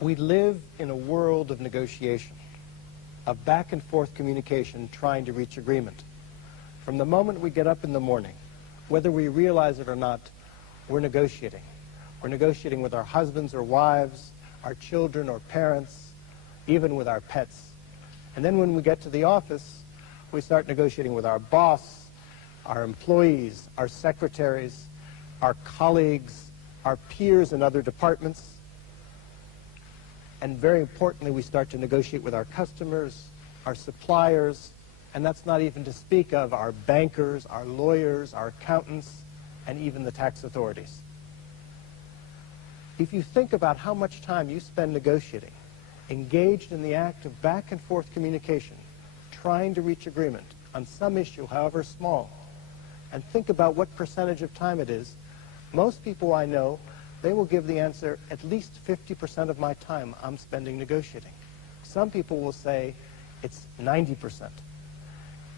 We live in a world of negotiation, of back and forth communication trying to reach agreement. From the moment we get up in the morning, whether we realize it or not, we're negotiating. We're negotiating with our husbands or wives, our children or parents, even with our pets. And then when we get to the office, we start negotiating with our boss, our employees, our secretaries, our colleagues, our peers in other departments. And very importantly, we start to negotiate with our customers, our suppliers, and that's not even to speak of our bankers, our lawyers, our accountants, and even the tax authorities. If you think about how much time you spend negotiating, engaged in the act of back and forth communication, trying to reach agreement on some issue, however small, and think about what percentage of time it is, most people I know, they will give the answer, at least 50% of my time I'm spending negotiating. Some people will say it's 90%.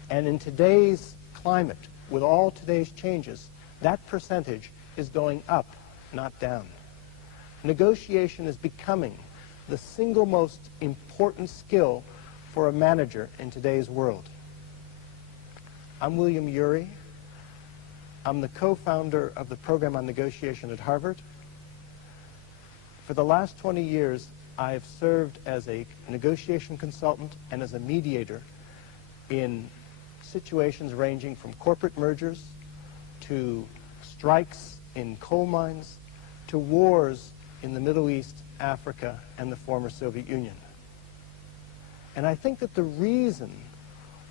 And in today's climate, with all today's changes, that percentage is going up, not down. Negotiation is becoming the single most important skill for a manager in today's world. I'm William Ury. I'm the co-founder of the program on negotiation at Harvard. For the last 20 years, I've served as a negotiation consultant and as a mediator in situations ranging from corporate mergers to strikes in coal mines to wars in the Middle East, Africa, and the former Soviet Union. And I think that the reason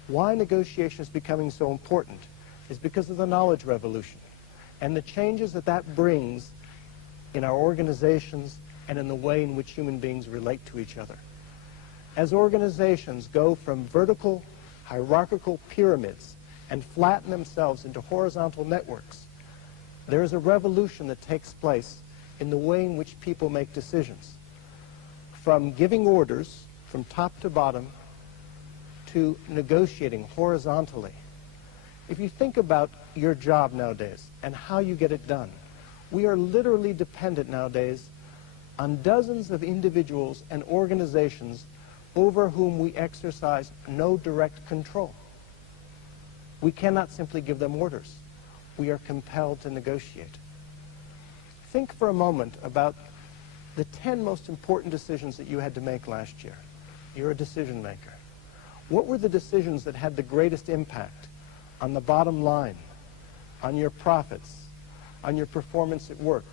why negotiation is becoming so important is because of the knowledge revolution and the changes that that brings in our organizations and in the way in which human beings relate to each other. As organizations go from vertical, hierarchical pyramids and flatten themselves into horizontal networks, there is a revolution that takes place in the way in which people make decisions. From giving orders from top to bottom to negotiating horizontally. If you think about your job nowadays and how you get it done, we are literally dependent nowadays on dozens of individuals and organizations over whom we exercise no direct control. We cannot simply give them orders. We are compelled to negotiate. Think for a moment about the 10 most important decisions that you had to make last year. You're a decision maker. What were the decisions that had the greatest impact on the bottom line, on your profits, on your performance at work,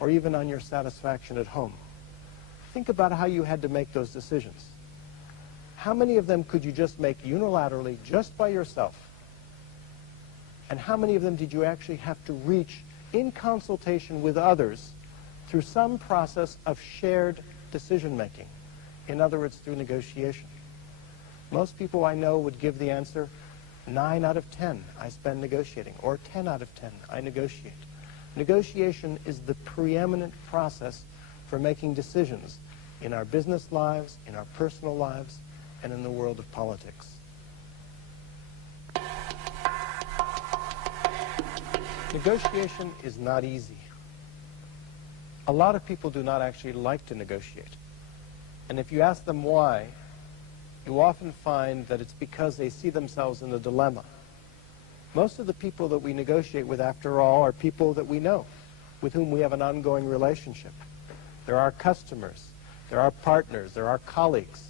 or even on your satisfaction at home? Think about how you had to make those decisions. How many of them could you just make unilaterally, just by yourself? And how many of them did you actually have to reach in consultation with others through some process of shared decision-making? In other words, through negotiation. Most people I know would give the answer, 9 out of 10 I spend negotiating, or 10 out of 10 I negotiate. Negotiation is the preeminent process for making decisions in our business lives, in our personal lives, and in the world of politics. Negotiation is not easy. A lot of people do not actually like to negotiate. And if you ask them why, you often find that it's because they see themselves in a dilemma. Most of the people that we negotiate with, after all, are people that we know, with whom we have an ongoing relationship. They're our customers, they're our partners, they're our colleagues,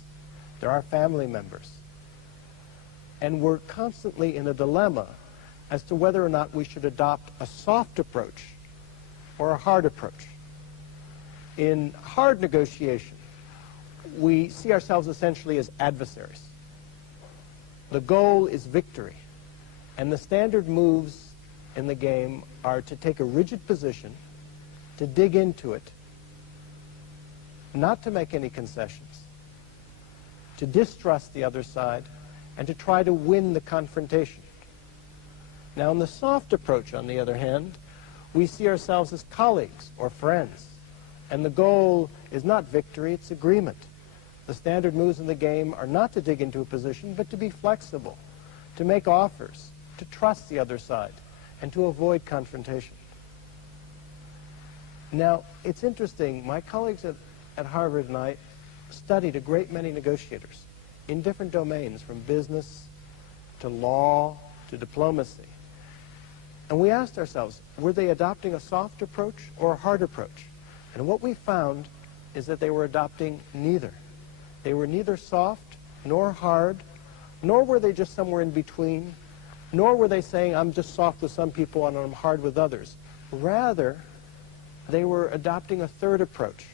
they're our family members. And we're constantly in a dilemma as to whether or not we should adopt a soft approach or a hard approach. In hard negotiation, we see ourselves essentially as adversaries. The goal is victory, and the standard moves in the game are to take a rigid position, to dig into it, not to make any concessions, to distrust the other side, and to try to win the confrontation. Now, in the soft approach, on the other hand, we see ourselves as colleagues or friends, and the goal is not victory, it's agreement. The standard moves in the game are not to dig into a position, but to be flexible, to make offers, to trust the other side, and to avoid confrontation. Now, it's interesting, my colleagues at at Harvard and I studied a great many negotiators in different domains, from business to law to diplomacy. And we asked ourselves, were they adopting a soft approach or a hard approach? And what we found is that they were adopting neither. They were neither soft nor hard, nor were they just somewhere in between, nor were they saying, I'm just soft with some people and I'm hard with others. Rather, they were adopting a third approach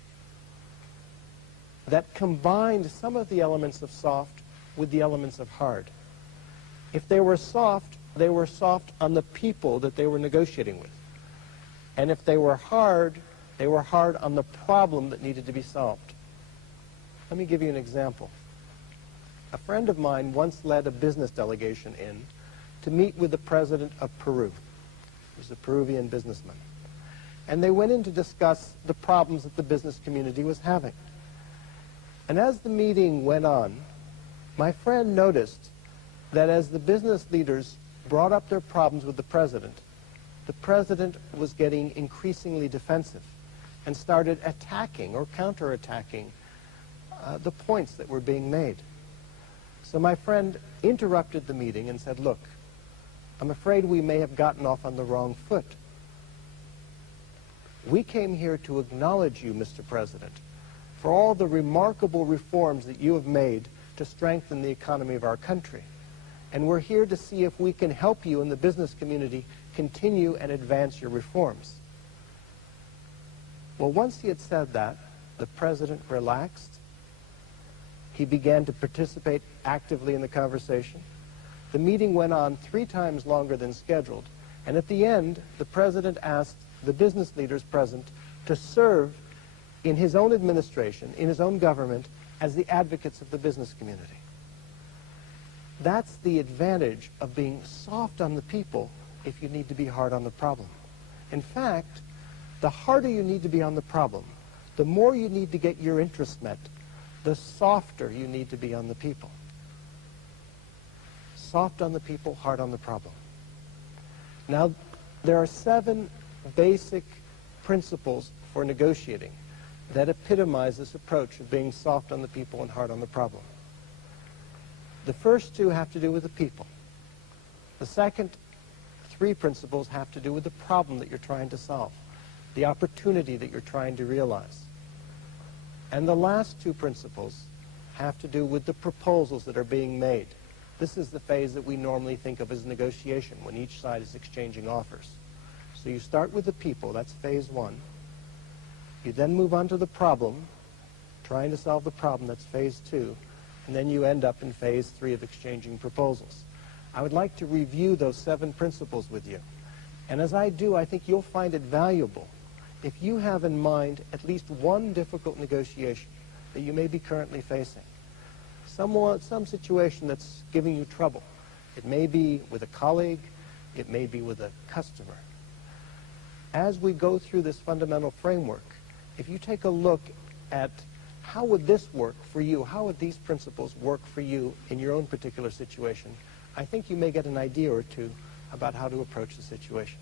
that combined some of the elements of soft with the elements of hard. If they were soft on the people that they were negotiating with. And if they were hard on the problem that needed to be solved. Let me give you an example. A friend of mine once led a business delegation in to meet with the president of Peru. He was a Peruvian businessman. And they went in to discuss the problems that the business community was having. And as the meeting went on, my friend noticed that as the business leaders brought up their problems with the president was getting increasingly defensive and started attacking or counterattacking the points that were being made. So my friend interrupted the meeting and said, look, I'm afraid we may have gotten off on the wrong foot. We came here to acknowledge you, Mr. President, for all the remarkable reforms that you have made to strengthen the economy of our country. And we're here to see if we can help you in the business community continue and advance your reforms. Well, once he had said that, the president relaxed. He began to participate actively in the conversation. The meeting went on 3 times longer than scheduled. And at the end, the president asked the business leaders present to serve in his own administration, in his own government, as the advocates of the business community. That's the advantage of being soft on the people if you need to be hard on the problem. In fact, the harder you need to be on the problem, the more you need to get your interests met, the softer you need to be on the people. Soft on the people, hard on the problem. Now, there are 7 basic principles for negotiating that epitomize this approach of being soft on the people and hard on the problem. The first 2 have to do with the people. The second 3 principles have to do with the problem that you're trying to solve, the opportunity that you're trying to realize. And the last 2 principles have to do with the proposals that are being made. This is the phase that we normally think of as negotiation, when each side is exchanging offers. So you start with the people, that's phase 1. You then move on to the problem, trying to solve the problem, that's phase 2. And then you end up in phase 3 of exchanging proposals. I would like to review those 7 principles with you. And as I do, I think you'll find it valuable if you have in mind at least one difficult negotiation that you may be currently facing. Some situation that's giving you trouble. It may be with a colleague, it may be with a customer. As we go through this fundamental framework, if you take a look at how would this work for you, how would these principles work for you in your own particular situation, I think you may get an idea or 2 about how to approach the situation.